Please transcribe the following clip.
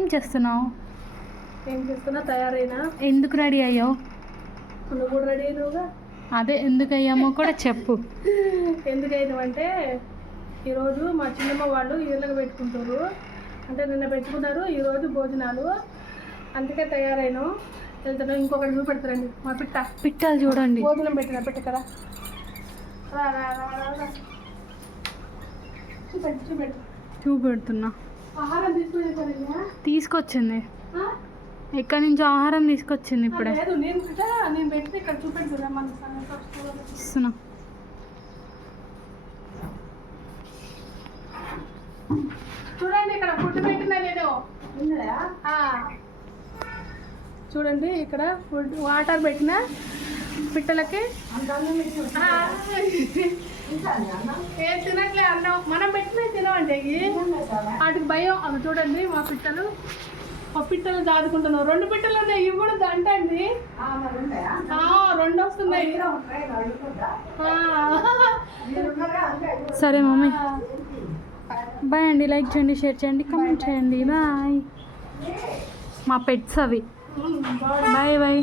ఏం చేస్తున్నావు? తయారైనా. ఎందుకు రెడీ అయ్యావు? నువ్వు కూడా రెడీ అయినావుగా. అదే ఎందుకు అయ్యామో కూడా చెప్పు. ఎందుకైనావంటే ఈరోజు మా చిన్నమ్మ వాళ్ళు ఇళ్ళకి పెట్టుకుంటారు, అంటే నిన్న పెట్టుకున్నారు, ఈరోజు భోజనాలు, అందుకే తయారైనా వెళ్తాను. ఇంకొకటి చూపెడతారండి మా పిట్టలు చూడండి. భోజనం పెట్టిన పెట్టకరా. చూపెడుతున్నా. ఆహారం తీసుకొచ్చింది. ఎక్కడి నుంచి ఆహారం తీసుకొచ్చింది ఇప్పుడే. నేను పెట్టి ఇక్కడ చూపెడుతున్నా. ఇస్తున్నా. చూడండి ఇక్కడ ఫుడ్ పెట్టినా నేను. చూడండి ఇక్కడ ఫుడ్ వాటర్ పెట్టిన పిట్టలకి. ఏం తినట్లే అన్నం, మనం పెట్టిన తినవండి వాటికి భయం. అవి చూడండి మా పిట్టలు, మా పిట్టలు దాదుకుంటున్నావు. 2 పిట్టలు ఉన్నాయి, ఇవి కూడా దంటండి. 2 వస్తున్నాయి. సరే మమ్మీ, బాయ్ అండి. లైక్ చేయండి, షేర్ చేయండి, కామెంట్ చేయండి. బాయ్. మా పెట్స్ అవి. Bye bye.